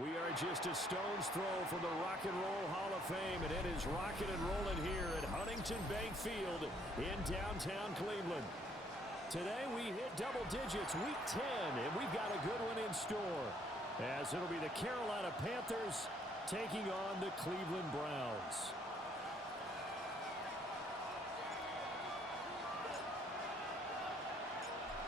We are just a stone's throw from the Rock and Roll Hall of Fame, and it is rocking and rolling here at Huntington Bank Field in downtown Cleveland. Today we hit double digits, week 10, and we've got a good one in store, as it'll be the Carolina Panthers taking on the Cleveland Browns.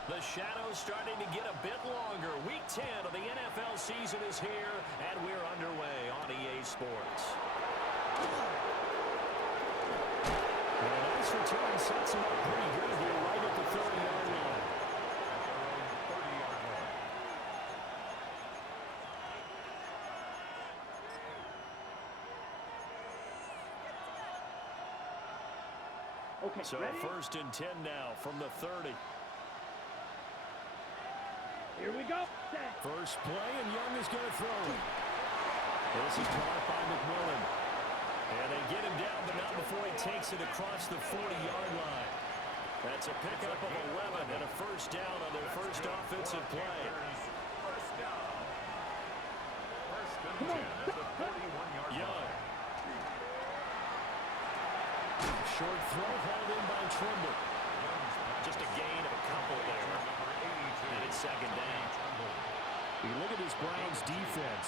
The shadow's starting to get a bit longer. Week 10 of the NFL season is here, and we're underway on EA Sports. And a nice return sets him up pretty good here, right at the 30-yard line. Okay, so ready? 1st and 10 now from the 30. Here we go. First play, and Young is going to throw it. This is caught by McMillan. And they get him down, but not before he takes it across the 40-yard line. That's a pickup of 11 and a first down on their first offensive play. First down. First and 10 at the 41-yard line. Young. Short throw hauled in by Trimble. Just a gain of a couple there. And it's second down. You look at this Browns defense.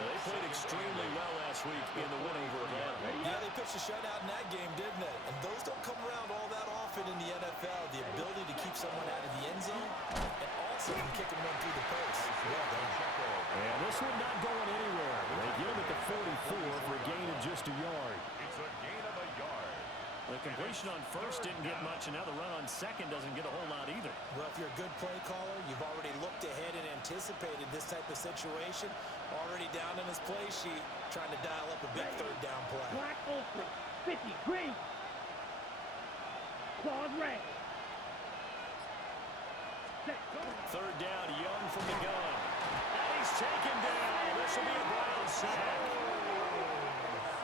They played extremely well last week in the win over Atlanta. Yeah, they pitched a shutout in that game, didn't they? And those don't come around all that often in the NFL. The ability to keep someone out of the end zone and also can kick them one through the post. Well done. And this one not going anywhere. They get him at the 44 for a gain of just a yard. It's a gain of a yard. The completion on first didn't get much, and now the run on second doesn't get a whole lot either. Well, if you're a good play caller, you've already looked ahead and anticipated this type of situation. Already down in his play sheet, trying to dial up a big third down play. Black ultra, 50, green. Claws red. Third down, Young from the gun. And he's taken down. This will be a Browns sack.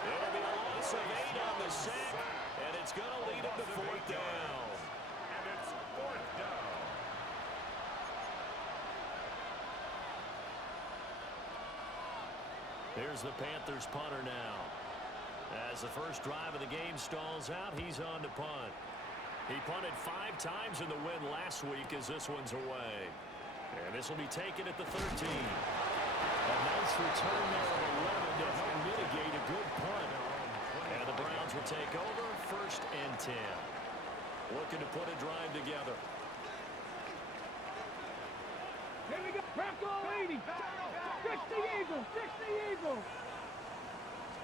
It'll be a loss of 8 on the sack, and it's going to lead him to fourth down. And it's fourth down. Here's the Panthers punter now. As the first drive of the game stalls out, he's on to punt. He punted 5 times in the win last week as this one's away. And this will be taken at the 13. A nice return there of 11 to help mitigate a good punt. And the Browns will take over, 1st and 10. Looking to put a drive together. Here we go. Bronco 80. 60 Eagles. 60 Eagles.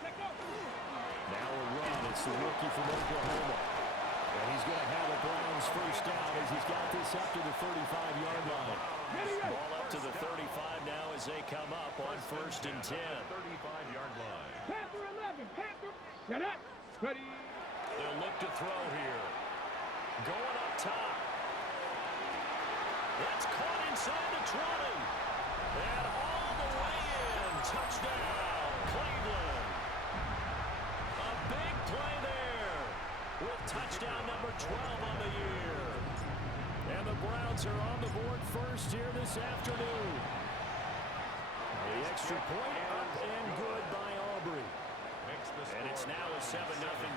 Now a run. It's the rookie from Oklahoma. And he's going to have a Browns first down as he's got this up to the 35-yard line. Ball up to the 35 now as they come up on 1st and 10. 35-yard line. Panther 11. Panther. Set up. Ready. They'll look to throw here. Going up top. That's caught inside the 20. And all the way in. Touchdown, Cleveland. A big play there with touchdown number 12 on the year. And the Browns are on the board first here this afternoon. The extra point up and good by Aubrey. And it's now a 7-0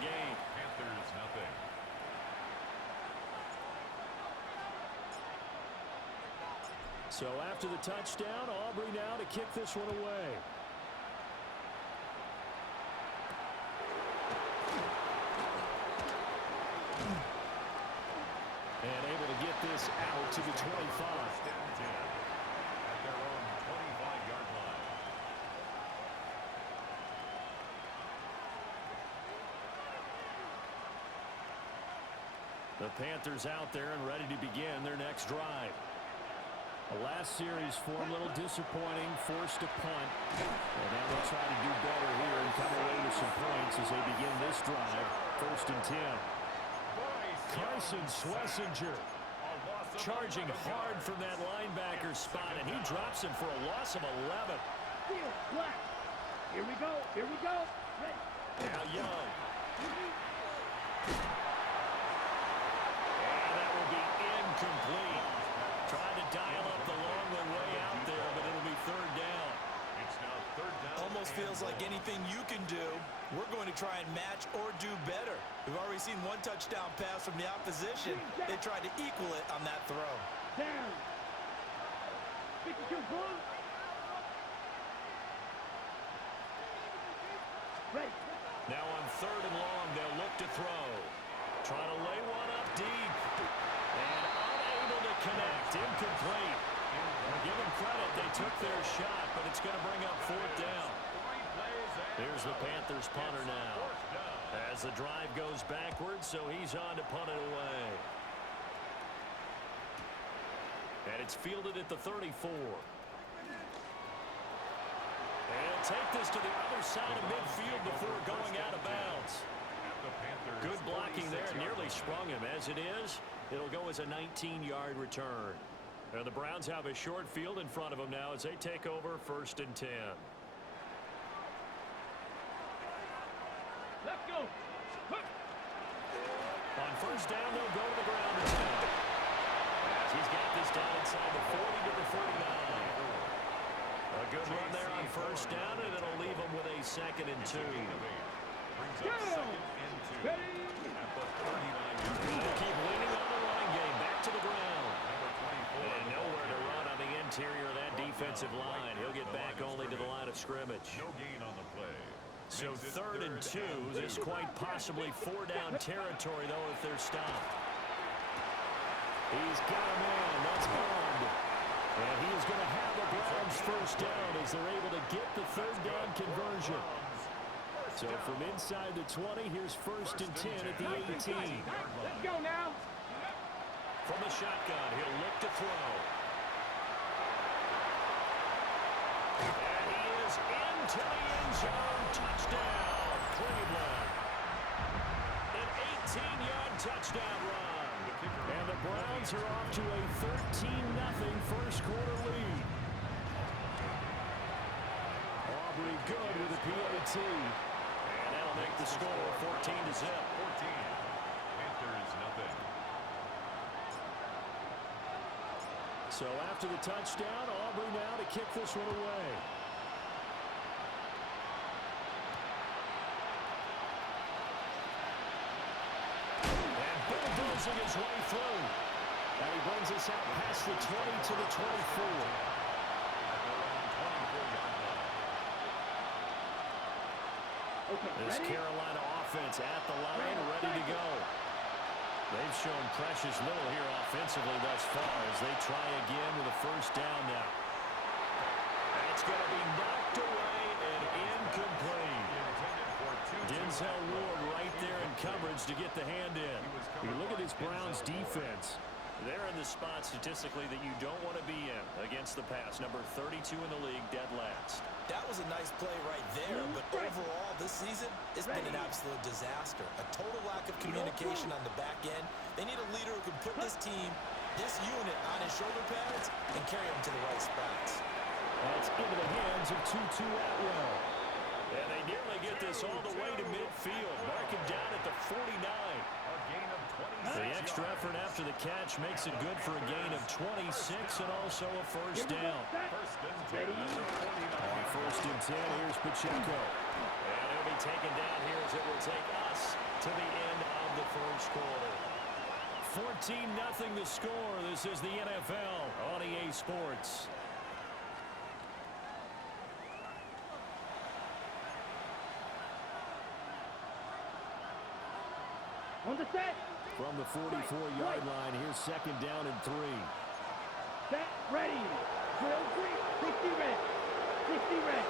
game. Panthers nothing. So after the touchdown, Aubrey now to kick this one away. And able to get this out to the 25. At their own 25-yard line. The Panthers out there and ready to begin their next drive. The last series for a little disappointing, forced to punt. And now they'll try to do better here and come away with some points as they begin this drive. 1st and 10. Carson Schlesinger charging hard from that linebacker spot, and he drops him for a loss of 11. Field black. Here we go. Here we go. Ready. Now Young. And that will be incomplete. Tried to dial up the long way out there, but it'll be 3rd down. It's now feels like anything you can do, we're going to try and match or do better. We've already seen one touchdown pass from the opposition. They tried to equal it on that throw. Down. 52 full. Ready. Now on 3rd and long, they'll look to throw. Trying to lay one up deep. And unable to connect. Incomplete. Give them credit. They took their shot, but it's going to bring up 4th down. Here's the Panthers punter now. As the drive goes backwards, so he's on to punt it away. And it's fielded at the 34. And he'll take this to the other side of midfield before going out of bounds. Good blocking there, nearly sprung him. As it is, it'll go as a 19-yard return. And the Browns have a short field in front of them now as they take over 1st and 10. Let's go. On 1st down, they'll go to the ground attack. As he's got this down inside the 40 to the 49. A good run there on 1st down, and it'll leave them with a 2nd and 2. Brings up 2nd and 2. Ready. At the 39-yard line. They keep leaning on the running game. Back to the ground. Number 24. And nowhere to run on the interior of that defensive line. He'll get back only to the line of scrimmage. No gain on the play. So 3rd and 2. This quite possibly 4-down territory, though, if they're stopped. He's got a man. That's Bond. And he is going to have the Browns 1st down as they're able to get the 3rd down conversion. So from inside the 20, here's 1st and 10 at the 18. Let's go now. From the shotgun, he'll look to throw. And he is into the end zone. Touchdown, Cleveland. An 18-yard touchdown run. And the Browns are off to a 13-0 first quarter lead. Aubrey good with a PAT. And that'll make the score 14-0. 14. Panthers nothing. So after the touchdown, Aubrey now to kick this one away. And bulldozing his way through. And he brings us out past the 20 to the 24. This Carolina offense at the line, ready to go. They've shown precious little here offensively thus far as they try again with a 1st down now. And it's going to be knocked away and incomplete. Denzel Ward right there in coverage to get the hand in. You look at this Browns defense. They're in the spot statistically that you don't want to be in against the pass. Number 32 in the league, dead last. That was a nice play right there, but overall this season, it's been an absolute disaster. A total lack of communication on the back end. They need a leader who can put this team, this unit, on his shoulder pads and carry them to the right spots. That's into the hands of Tutu Atwell. And they nearly get this all the way to midfield. Mark him down at the 49. The extra effort after the catch makes it good for a gain of 26 and also a 1st down. On 1st and 10, here's Pacheco. And he'll be taken down here as it will take us to the end of the first quarter. 14-0 the score. This is the NFL on EA Sports. On the set. From the 44-yard line, here's 2nd down and 3. Set. Ready. Drill 3. 60 red. 60 red.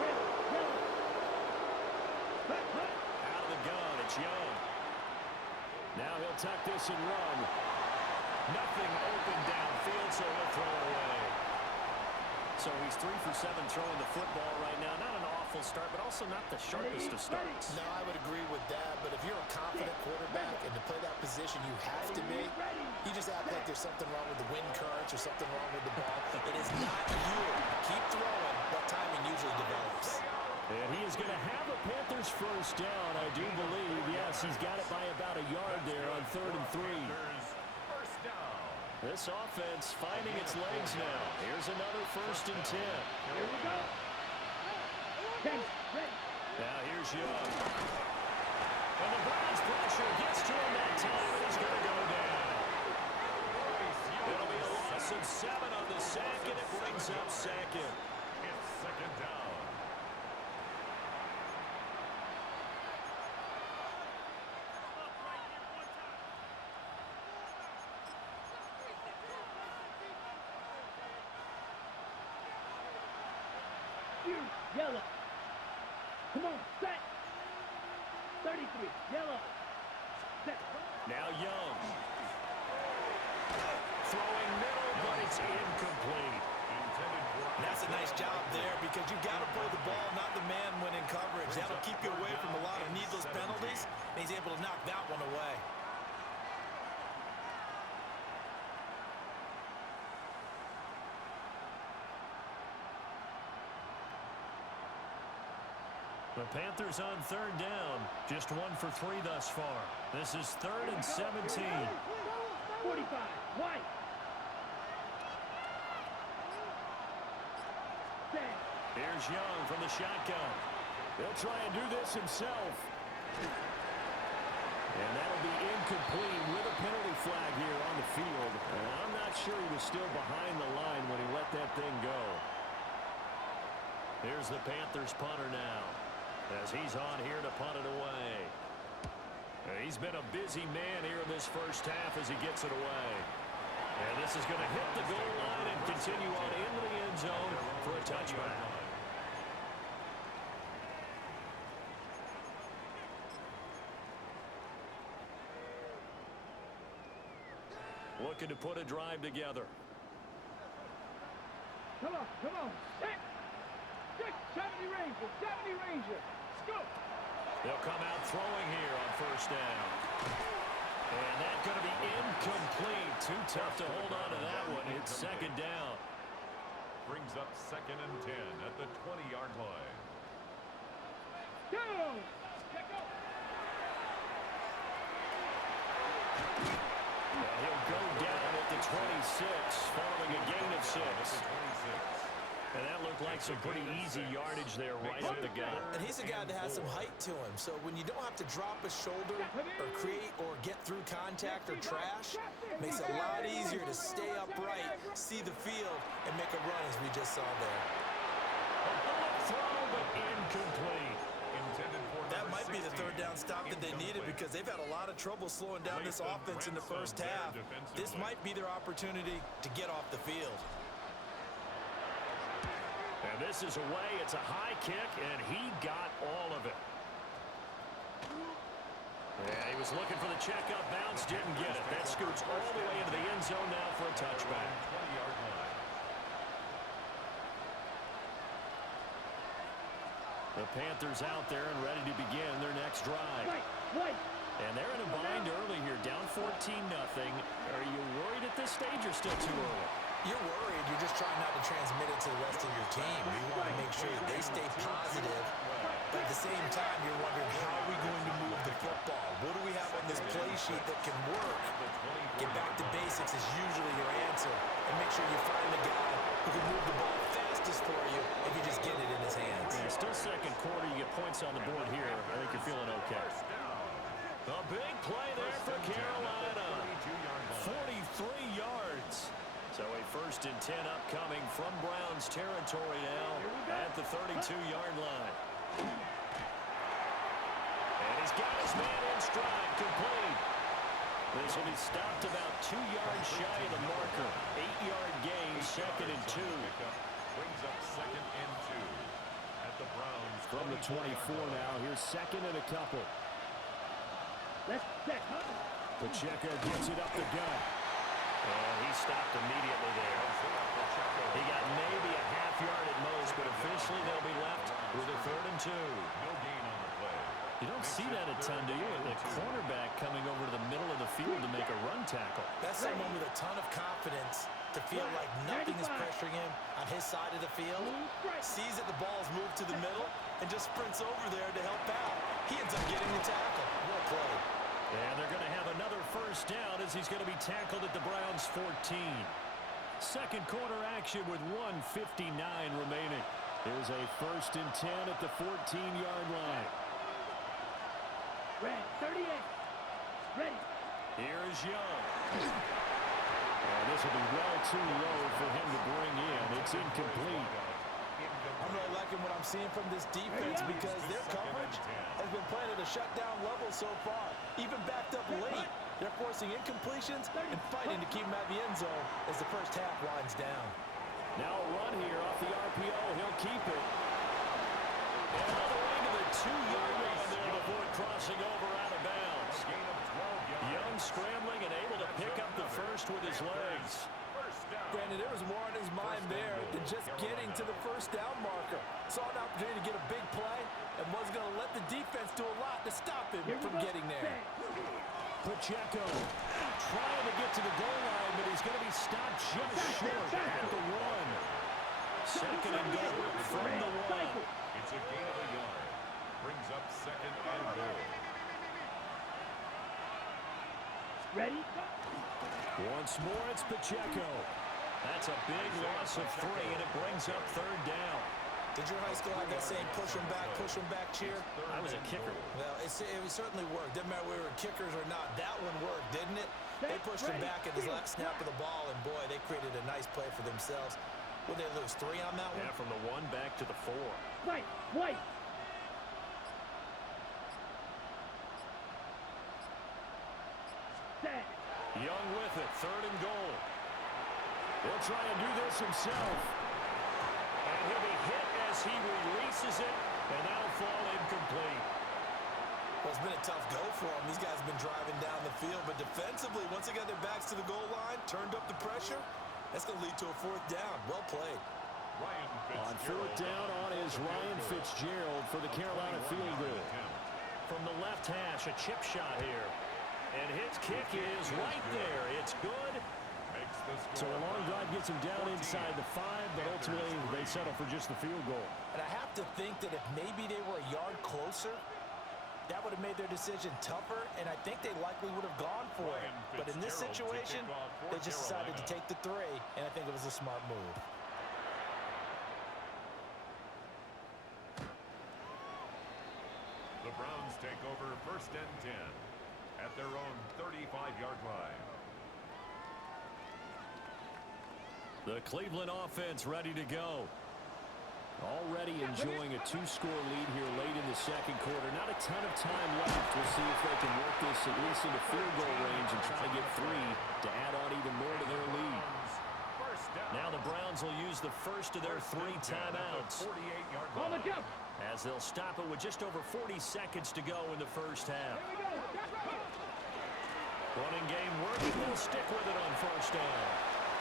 Red. Yellow. Out of the gun, it's Young. Now he'll tuck this and run. Nothing open downfield, so he'll throw it away. So he's 3 for 7 throwing the football right now. Not an awful start, but also not the sharpest of starts. No, I would agree with that, but if you're a confident quarterback and to play that position you have to be, you just act like there's something wrong with the wind currents or something wrong with the ball. It is not you. Keep throwing. That timing usually develops. And he is going to have a Panthers 1st down, I do believe. Yes, he's got it by about a yard there on 3rd and 3. This offense finding its legs now. Here's another 1st and 10. Here we go. 10, ready. Now here's Young. And the Browns pressure gets to him that time, and he's going to go down. It'll be a loss of 7 on the sack, and it brings up second. It's second down. Yellow. Come on, set. 33, yellow. Set. Now Young. Throwing middle, but it's incomplete. That's a nice job there because you've got to play the ball, not the man when in coverage. That'll keep you away from a lot of needless penalties, and he's able to knock that one away. The Panthers on third down. Just 1 for 3 thus far. This is 3rd and 17. 45, White. Set. Here's Young from the shotgun. He'll try and do this himself. And that'll be incomplete with a penalty flag here on the field. And I'm not sure he was still behind the line when he let that thing go. Here's the Panthers punter now, as he's on here to punt it away. He's been a busy man here in this first half as he gets it away. And this is going to hit the goal line and continue on into the end zone for a touchback. Looking to put a drive together. Come on, set. 70 Ranger, 70 Ranger. Scoop. They'll come out throwing here on first down. And that's going to be incomplete. Too tough to hold on to that one. It's second down. Brings up 2nd and 10 at the 20-yard line. Go. Check out. He'll go down at the 26 following a gain of 6. And that looked like some pretty easy yardage there right up the gut. And he's a guy that has some height to him. So when you don't have to drop a shoulder or create or get through contact or trash, it makes it a lot easier to stay upright, see the field, and make a run as we just saw there. A bullet throw, but incomplete. That might be the third down stop that they needed because they've had a lot of trouble slowing down this offense in the first half. This might be their opportunity to get off the field. And this is away. It's a high kick, and he got all of it. Yeah, he was looking for the checkup bounce, didn't get it. That scoots all the way into the end zone now for a touchback. 20-yard line. The Panthers out there and ready to begin their next drive. White. And they're in a bind early here, down 14-0. Are you worried at this stage or still too early? You're worried. You're just trying not to transmit it to the rest of your team. You want to make sure that they stay positive. But at the same time, you're wondering, how are we going to move the football? What do we have on this play sheet that can work? Get back to basics is usually your answer. And make sure you find the guy who can move the ball fastest for you if you just get it in his hands. Yeah, still second quarter. You get points on the board here. I think you're feeling okay. A big play there for Carolina. 43 yards. So a 1st and 10 upcoming from Browns territory now at the 32-yard line. And he's got his man in stride, complete. This will be stopped about 2 yards shy of the marker. 8-yard gain, 2nd and 2. Brings up 2nd and 2 at the Browns. From the 24 now, here's 2nd and a couple. Let's set. Pacheco gets it up the gut. And he stopped immediately there. He got maybe a half yard at most, but officially they'll be left with a 3rd and 2. No gain on the play. You don't see that a ton, do you? The cornerback coming over to the middle of the field to make a run tackle. That's someone with a ton of confidence to feel like nothing is pressuring him on his side of the field. Sees that the ball's moved to the middle and just sprints over there to help out. He ends up getting the tackle. Well played. And they're going to have another 1st down as he's going to be tackled at the Browns' 14. Second quarter action with 1:59 remaining. Here's a 1st and 10 at the 14-yard line. Red, 38. Ready. Here's Young. And this will be well too low for him to bring in. It's incomplete. I'm really liking what I'm seeing from this defense because their coverage has been playing at a shutdown level so far. Even backed up late, they're forcing incompletions and fighting to keep them out of the end zone as the first half winds down. Now a run here off the RPO. He'll keep it. And all the way to the 2-yard line there before crossing over out of bounds. Young scrambling and able to pick up the first with his legs. Brandon, there was more on his mind there than just getting to the first down marker. Saw an opportunity to get a big play and was going to let the defense do a lot to stop him from getting there. Pacheco trying to get to the goal line, but he's going to be stopped just short at the 1. Second and goal from the 1. It's a gain of a yard. Brings up second and goal. Ready. Once more, it's Pacheco. That's a big loss of 3, and it brings up 3rd down. Did your high school have that saying push him back cheer? I was a kicker. Well, it certainly worked. Didn't matter whether we were kickers or not. That one worked, didn't it? They pushed him back at his last snap of the ball, and boy, they created a nice play for themselves. Would they lose 3 on that one? Yeah, from the 1 back to the 4. White. Set. Young with it, 3rd and goal. He'll try and do this himself. And he'll be hit as he releases it, and that'll fall incomplete. Well, it's been a tough go for them. These guys have been driving down the field, but defensively, once they got their backs to the goal line, turned up the pressure, that's going to lead to a 4th down. Well played. On 4th down on is Ryan Fitzgerald for the Carolina field goal. From the left hash, a chip shot here. And his kick is right there. It's good. So a long drive gets him down inside the 5, but ultimately they settle for just the field goal. And I have to think that if maybe they were a yard closer, that would have made their decision tougher, and I think they likely would have gone for it. But in this situation, they just decided to take the 3, and I think it was a smart move. The Browns take over 1st and 10 at their own 35-yard line. The Cleveland offense ready to go. Already enjoying a 2-score lead here late in the 2nd quarter. Not a ton of time left. We'll see if they can work this at least into field goal range and try to get 3 to add on even more to their lead. Now the Browns will use the first of their 3 timeouts. As they'll stop it with just over 40 seconds to go in the first half. Running game working. They'll stick with it on 1st down.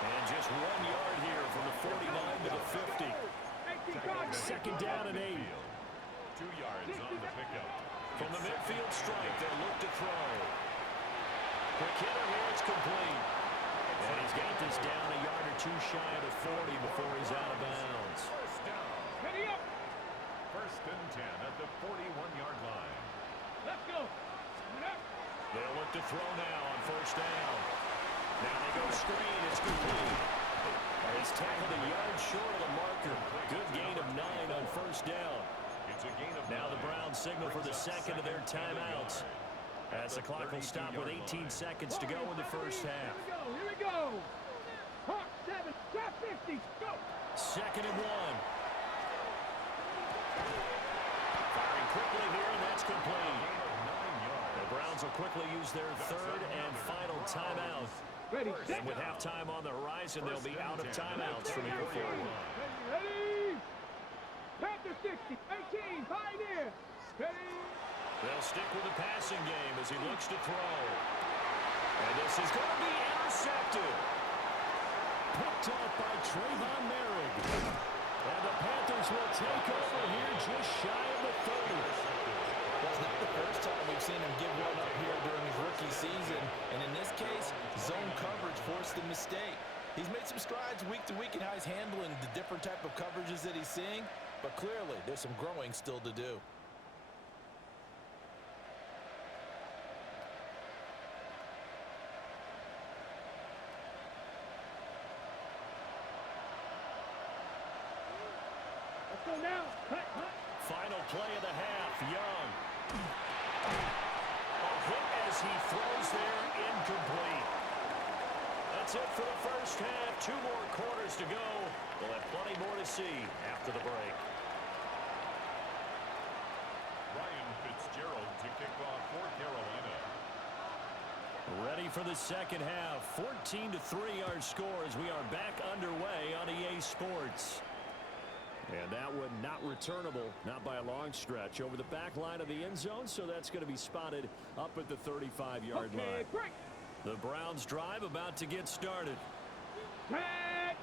And just 1 yard here from the 49 to the 50. 2nd down and 8. 2 yards on the pickup. From the midfield stripe, they'll look to throw. Quick hitter here, it's complete. And he's got this down a yard or 2 shy of the 40 before he's out of bounds. 1st down. Ready up. 1st and 10 at the 41-yard line. Let's go. Coming up. They'll look to throw now on 1st down. Now they go screen, it's complete. And he's tackled a yard short of the marker. Good gain of 9 on 1st down. It's a gain of Now the 9. Browns signal for the 2nd of their timeouts. As the clock will stop with 18 seconds to go in the first half. Here we go. Hawk 7, top 50, go. 2nd and 1. Firing quickly here, and that's complete. The Browns will quickly use their 3rd and final timeout. Ready, And with halftime on the horizon, they'll be out of timeouts from here forward. ready. Panther 60, 18, Pioneer. Ready. They'll stick with the passing game as he looks to throw. And this is going to be intercepted. Picked off by Trayvon Merrick. And the Panthers will take over here just shy of the 30. Well, it's not the first time we've seen him give one up here during his rookie season. And in this case, zone coverage forced the mistake. He's made some strides week to week in how he's handling the different type of coverages that he's seeing. But clearly, there's some growing still to do. Let's go. Now, Final play of the half, Young. A hit as he throws there, incomplete. That's it for the first half. 2 more quarters to go. We'll have plenty more to see after the break. Ryan Fitzgerald to kick off for Carolina. Ready for the second half. 14-3 our score as we are back underway on EA Sports. And that one not returnable, not by a long stretch, over the back line of the end zone, so that's going to be spotted up at the 35-yard line. break. The Browns drive about to get started. Tag.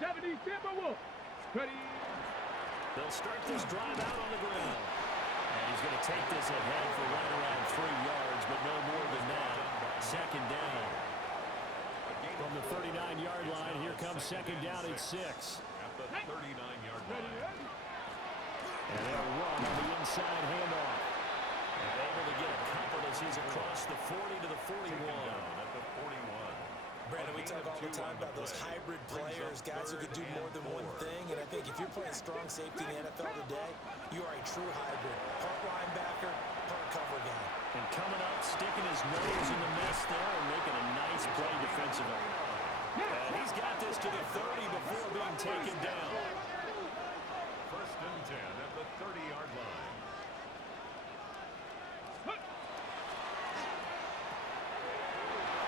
70 Timberwolves. Ready. They'll start this drive out on the ground. And he's going to take this ahead for right around 3 yards, but no more than that. Second down. From the 39-yard line, here comes second down at 6. At the 39-yard line. And they'll run on the inside handoff. And able to get a couple as he's across the 40 to the 41. At the 41. Brandon, we talk all the time about those hybrid players, guys who can do more than one thing. And I think if you're playing strong safety in the NFL today, you are a true hybrid. Part linebacker, part cover guy. And coming up, sticking his nose in the mess there and making a nice play defensively. And he's got this to the 30 before being taken down. First and 10 at the 30-yard line.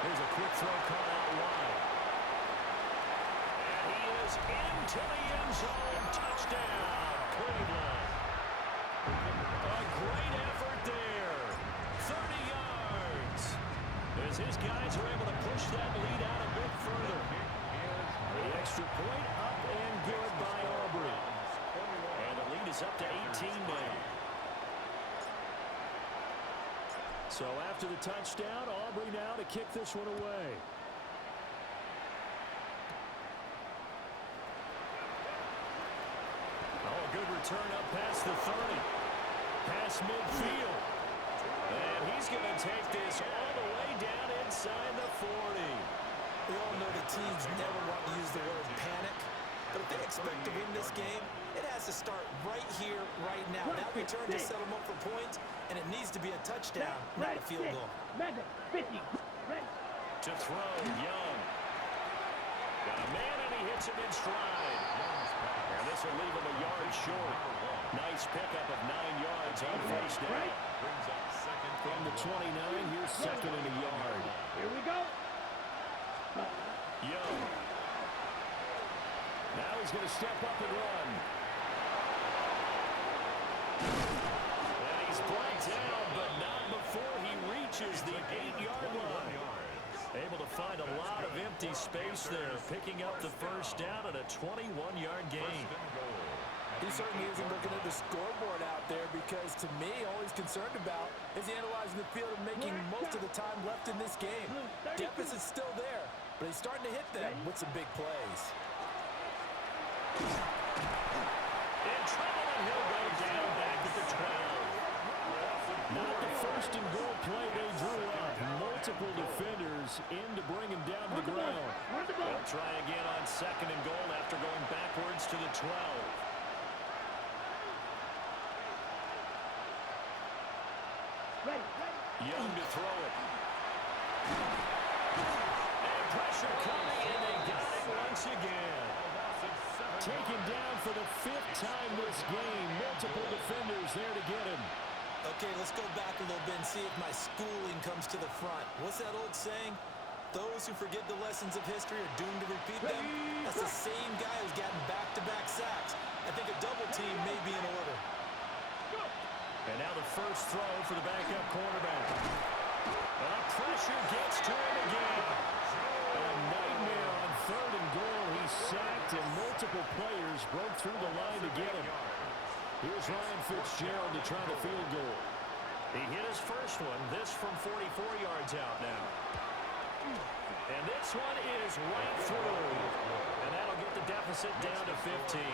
Here's a quick throw caught out wide. And he is into the end zone. Touchdown, Cleveland. A great effort there. 30 yards. As his guys are able to push that lead out a bit further. The extra point up and good by Aubrey. And the lead is up to 18 now. So after the touchdown, Aubrey now to kick this one away. Oh, a good return up past the 30. Past midfield. And he's going to take this all the way down inside the 40. We all know the teams never want to use the word panic. But if they expect to win this game, it has to start right here, right now. That return to set them up for points, and it needs to be a touchdown, not a field goal. Madden 50. Ready. To throw, Young. Got a man, and he hits him in stride. And this will leave him a yard short. Nice pickup of 9 yards on first down. Brings up second From the 29, here's second and a yard. Here we go. Young. Now he's going to step up and run. And he's brought down, but not before he reaches the 8-yard line. Able to find a lot of empty space there, picking up the first down at a 21-yard gain. He certainly isn't looking at the scoreboard out there because, to me, all he's concerned about is analyzing the field and making most of the time left in this game. Deficit's still there, but he's starting to hit them with some big plays. In trouble, and he'll go down back at the 12. Not the first and goal play they drew up. Multiple defenders in to bring him down to the ground. They'll try again on second and goal after going backwards to the 12. Young to throw it. And pressure coming, and they got it once again. Taken down for the 5th time this game. Multiple defenders there to get him. Okay, let's go back a little bit and see if my schooling comes to the front. What's that old saying? Those who forget the lessons of history are doomed to repeat them. That's the same guy who's gotten back-to-back sacks. I think a double team may be in order. And now the first throw for the backup quarterback. Pressure gets to him again. A nightmare on third and goal. He's sacked, and multiple players broke through the line to get him. Here's Ryan Fitzgerald to try the field goal. He hit his first one. This from 44 yards out now. And this one is right through. And that'll get the deficit down to 15.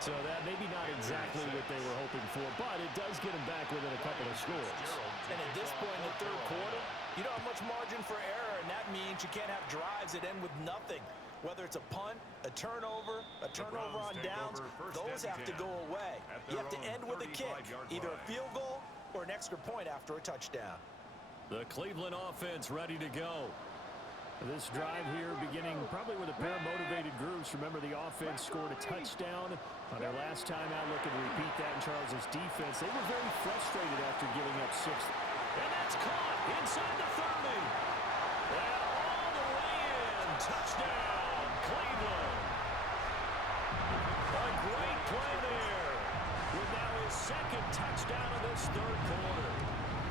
So that maybe not exactly what they were hoping for, but it does get them back within a couple of scores. And at this point in the third quarter, you don't have much margin for error, and that means you can't have drives that end with nothing. Whether it's a punt, a turnover on downs, those have to go away. You have to end with a kick, either a field goal or an extra point after a touchdown. The Cleveland offense ready to go. This drive here beginning probably with a pair of motivated groups. Remember, the offense scored a touchdown on their last time out. Looking to repeat that in Charles's defense. They were very frustrated after giving up 6. And that's caught inside the 30. And all the way in. Touchdown, Cleveland. A great play there. With now his second touchdown of this third quarter.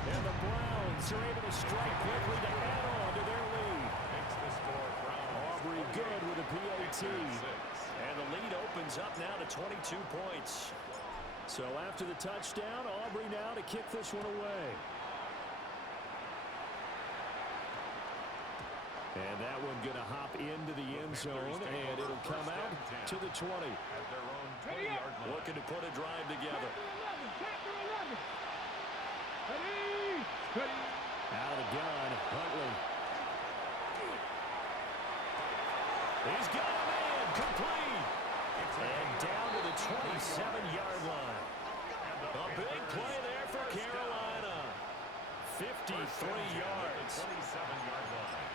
And the Browns are able to strike quickly to add on to their lead. Aubrey good with a PAT. And the lead opens up now to 22 points. So after the touchdown, Aubrey now to kick this one away. And that one going to hop into the end zone, and it'll come out to the 20. Looking to put a drive together. Out of the gun, Huntley. He's got a man, complete. And down to the 27-yard line. A big play there for Carolina. 53 yards. 27-yard line.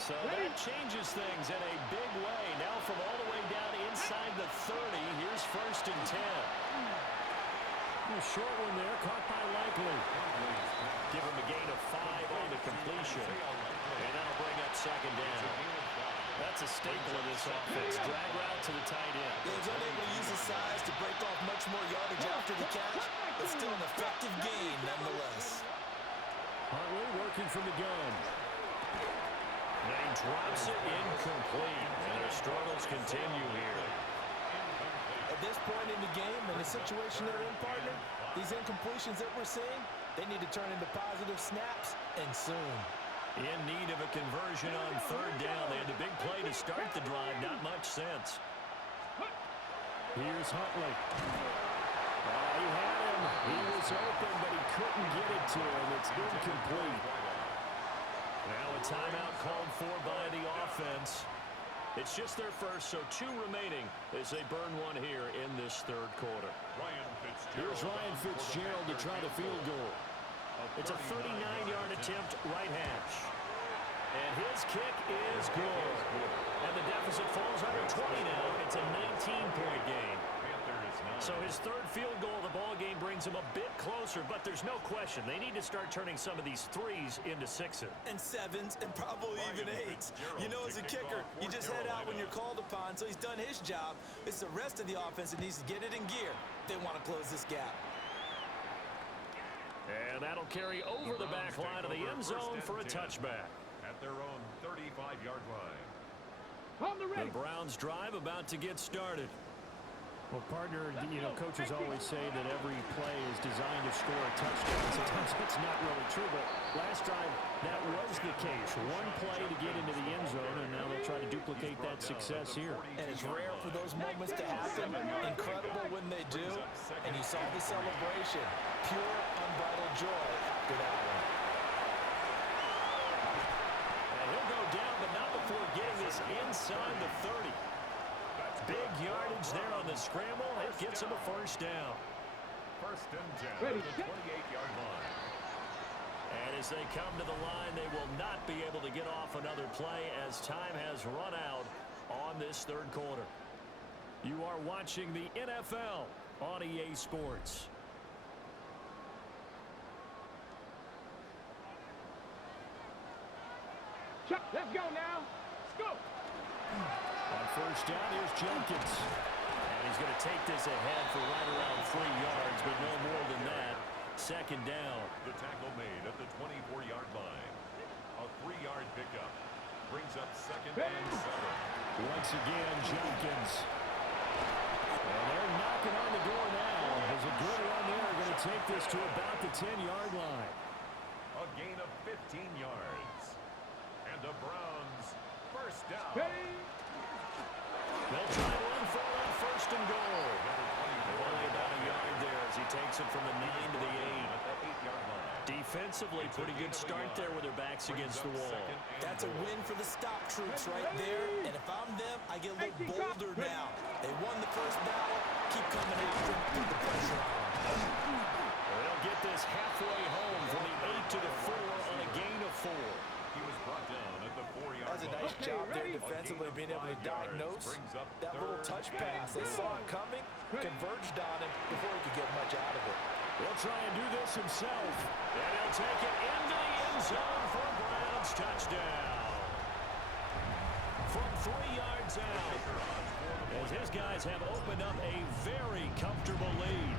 So that changes things in a big way. Now from all the way down inside the 30, here's 1st and 10. A short one there, caught by Likely. Give him a gain of 5 on the completion. And that'll bring up 2nd down. That's a staple of this offense. Drag route to the tight end. He was unable to use his size to break off much more yardage after the catch, but still an effective gain nonetheless. Huntley working from the gun. And he drops it incomplete. And their struggles continue here. At this point in the game, in the situation they're in, partner, these incompletions that we're seeing, they need to turn into positive snaps, and soon. In need of a conversion on 3rd down. They had a big play to start the drive. Not much sense. Here's Huntley. He had him. He was open, but he couldn't get it to him. It's incomplete. Now a timeout called for by the offense. It's just their first, so 2 remaining as they burn one here in this 3rd quarter. Here's Ryan Fitzgerald to try the field goal. It's a 39-yard attempt, right hash. And his kick is good. And the deficit falls under 20 now. It's a 19-point game. So his 3rd field goal of the ball game brings him a bit closer, but there's no question. They need to start turning some of these 3s into 6s. And 7s, and probably even 8s. You know, as a kicker, you just head out when you're called upon, so he's done his job. It's the rest of the offense that needs to get it in gear if they want to close this gap. And that'll carry over the back line of the end zone for a touchback. At their own 35-yard line. The Browns drive about to get started. Well, partner, you know, coaches always say that every play is designed to score a touchdown. Sometimes it's not really true, but last drive, that was the case. One play to get into the end zone, and now they'll try to duplicate that success here. And it's rare for those moments to happen. Incredible when they do. And you saw the celebration. Pure, unbridled joy after that one. And he'll go down, but not before getting this inside the 30. Big yardage there on the scramble. It gets him a 1st down. 1st and 10 at the 28-yard line. And as they come to the line, they will not be able to get off another play as time has run out on this 3rd quarter. You are watching the NFL on EA Sports. Chuck, let's go now. Let's go. On 1st down, here's Jenkins. And he's going to take this ahead for right around 3 yards, but no more than that. 2nd down. The tackle made at the 24-yard line. A 3-yard pickup. Brings up 2nd and 7. Once again, Jenkins. And they're knocking on the door now. There's a good run there. Going to take this to about the 10-yard line. A gain of 15 yards. And the Browns 1st down. They'll try to run for it on 1st and goal. Only about a yard there as he takes it from the 9 to the 8. At the 8-yard line. defensively, pretty good start there with their backs against the wall. That's a win for the stop troops right there. And if I'm them, I get a little bolder now. They won the first battle. Keep coming after them. Put the pressure on them. They'll get this halfway home from the 8 to the 4 on a gain of 4. He was brought down at the 4-yard line. That's a nice job there defensively, being able to diagnose that little touch pass. They saw it coming, converged on him before he could get much out of it. He'll try and do this himself. And he'll take it into the end zone for a Browns touchdown. From 3 yards out, as his guys have opened up a very comfortable lead.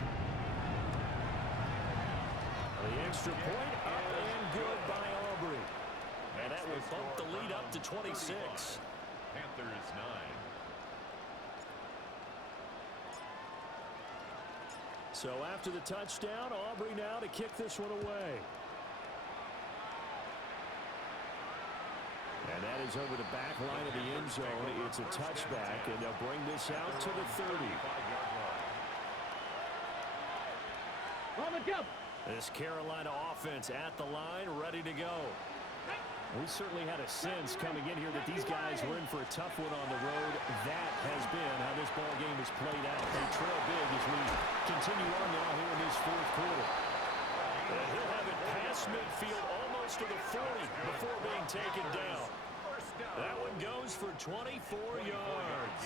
The extra point up and good by Aubrey. And that will bump the lead up to 26. Panthers 9. So after the touchdown, Aubrey now to kick this one away. And that is over the back line of the end zone. It's a touchback, and they'll bring this out to the 30. On the jump. This Carolina offense at the line, ready to go. We certainly had a sense coming in here that these guys were in for a tough one on the road. That has been how this ball game has played out. They trail big as we continue on now here in this fourth quarter. And he'll have it past midfield almost to the 40 before being taken down. That one goes for 24 yards.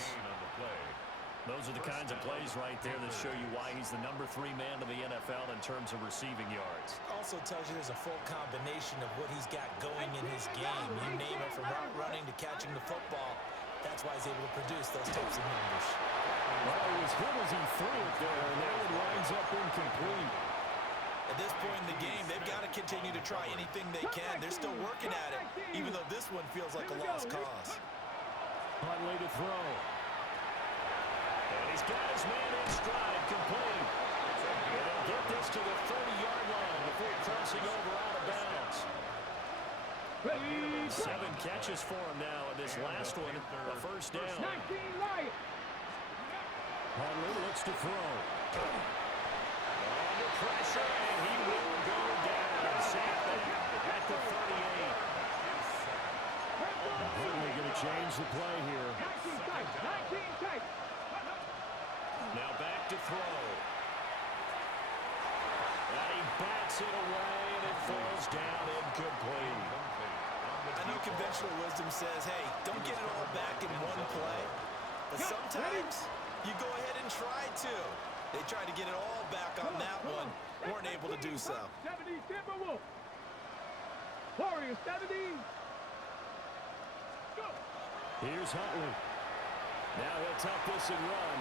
Those are the kinds of plays right there that show you why he's the number 3 man of the NFL in terms of receiving yards. Also tells you there's a full combination of what he's got going in his game. You name it, from route running to catching the football. That's why he's able to produce those types of numbers. Well, it was good as he threw it there, and that one winds up incomplete. At this point in the game, they've got to continue to try anything they can. They're still working at it, even though this one feels like a lost cause. Huntley to throw. And he's got his man in stride, complete. And he'll get this to the 30-yard line before crossing over out of bounds. 7 catches for him now, and this last one, a first down. Huntley looks to throw. Under pressure, and he will go down. Sample at the 38. Huntley going to change the play here. 19 tight. Now back to throw. And he bats it away, and it falls down incomplete. I know conventional wisdom says, hey, don't get it all back in one play. But sometimes you go ahead and try to. They tried to get it all back on that one. Weren't able to do so. 70 Timberwolf. Warriors 70. Go. Here's Huntley. Now he'll tuck this and run.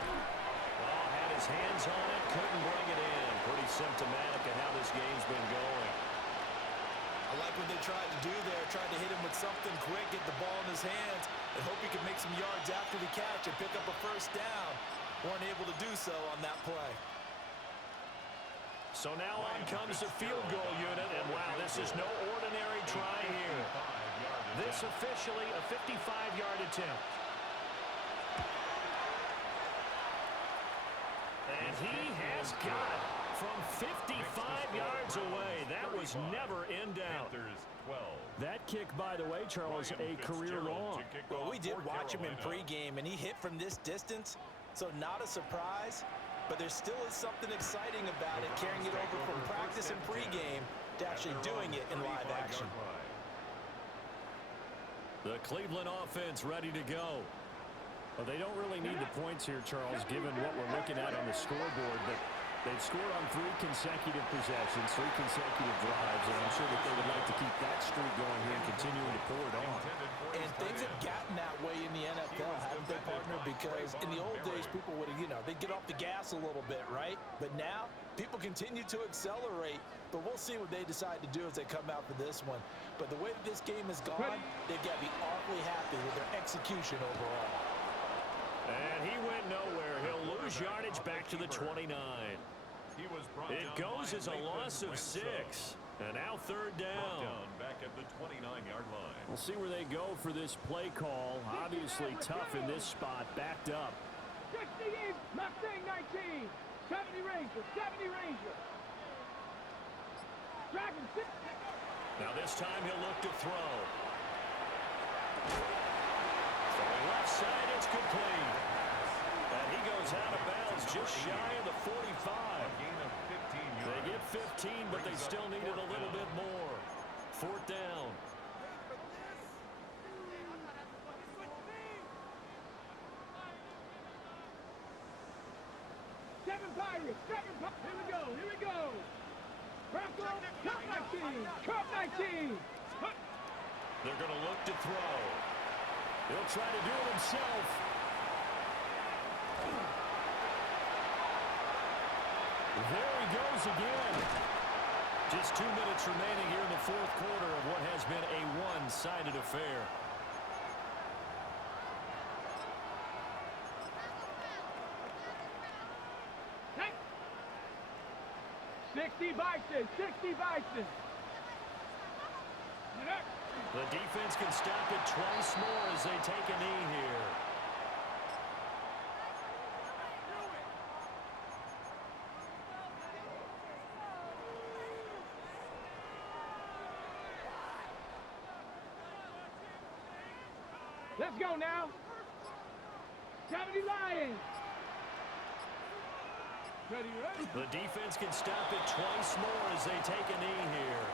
Oh, had his hands on it, couldn't bring it in. Pretty symptomatic of how this game's been going. I like what they tried to do there. Tried to hit him with something quick, get the ball in his hands, and hope he could make some yards after the catch and pick up a first down. Weren't able to do so on that play. So now on comes the field goal unit, and wow, this is no ordinary try here. This officially a 55-yard attempt. And he has got it from 55 yards away. That was never in doubt. That kick, by the way, Charles, a career long. Well, we did watch him in pregame, and he hit from this distance, so not a surprise. But there still is something exciting about it, carrying it over from practice and pregame to actually doing it in live action. The Cleveland offense ready to go. Well, they don't really need the points here, Charles, given what we're looking at on the scoreboard. But they've scored on 3 consecutive possessions, 3 consecutive drives, and I'm sure that they would like to keep that streak going here and continuing to pour it on. And things have gotten that way in the NFL, haven't they, partner? Because in the old days, people would have, they'd get off the gas a little bit, right? But now, people continue to accelerate. But we'll see what they decide to do as they come out for this one. But the way that this game has gone, they've got to be awfully happy with their execution overall. And he went nowhere. He'll lose yardage back to the 29. It goes as a loss of 6. And now third down. Back at the 29-yard line. We'll see where they go for this play call. Obviously tough in this spot. Backed up. 60 Mustang 19. 70 Ranger. 70 Ranger. Dragon, sit. Now this time he'll look to throw. From left side, it's complete. And he goes out of bounds just shy of the 45. They get 15, but they still needed a little bit more. Fourth down. Seven Pirates. Here we go. Bronco, Cup 19. Cup 19. They're going to look to throw. He'll try to do it himself. There he goes again. Just 2 minutes remaining here in the fourth quarter of what has been a one-sided affair. Hey. 60 Bison. The defense can stop it twice more as they take a knee here. Let's go now. 70 Lions. Ready? The defense can stop it twice more as they take a knee here.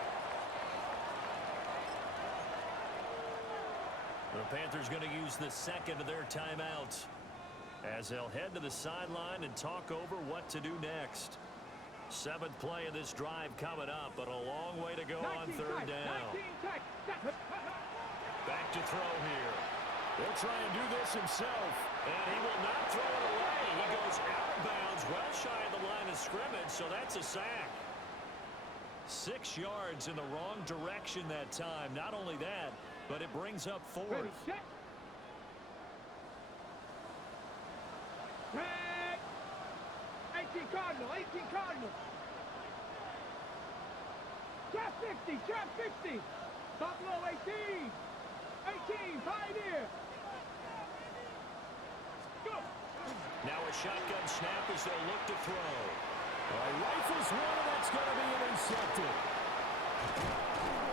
The Panthers going to use the second of their timeouts as they'll head to the sideline and talk over what to do next. Seventh play of this drive coming up, but a long way to go on third down. Back to throw here. He'll try and do this himself, and he will not throw it away. He goes out of bounds, well shy of the line of scrimmage, so that's a sack. 6 yards in the wrong direction that time. Not only that, but it brings up fourth. Ready, set. Tag. 18 Cardinal. Trap 50. Buffalo 18. 18, Pioneer. Go. Now a shotgun snap as they'll look to throw. Rifles one, and that's going to be intercepted.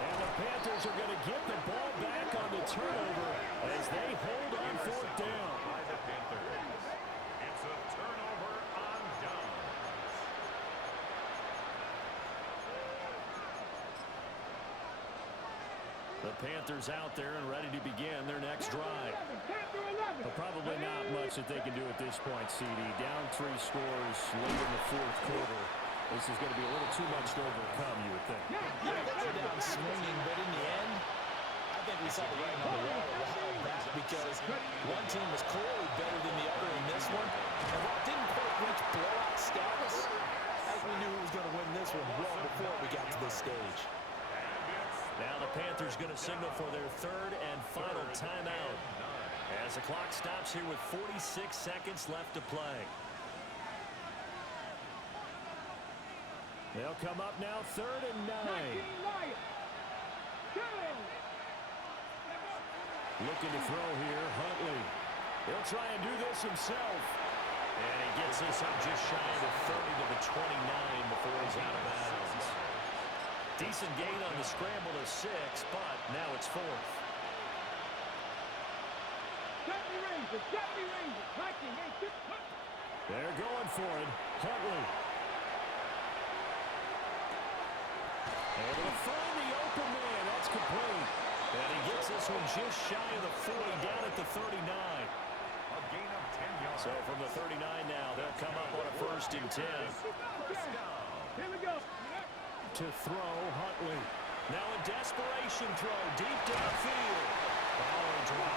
And the Panthers are going to get the ball back on the turnover as they hold on fourth down. By the Panthers. It's a turnover on downs. The Panthers out there and ready to begin their next drive. But probably not much that they can do at this point, CD. Down 3 scores late in the fourth quarter. This is going to be a little too much to overcome, you would think. Yeah, they're down swinging, but in the end, I think we saw the writing on the wall a while back because one team was clearly better than the other in this one. And while it didn't quite reach blowout status, I think we knew who was going to win this one well before we got to this stage. Now the Panthers going to signal for their third and final timeout as the clock stops here with 46 seconds left to play. They'll come up now, 3rd and 9. Looking to throw here, Huntley. He'll try and do this himself. And he gets this up just shy of the 30 to the 29 before he's out of bounds. Decent gain on the scramble to 6, but now it's 4th. 70 Rangers. They're going for it. Huntley. Able to find the open man. That's complete. And he gets this one just shy of the 40, down at the 39. A gain of 10 yards. So from the 39 now, they'll come up on a 1st and 10. First down. Here we go. To throw, Huntley. Now a desperation throw deep downfield. Ball dropped.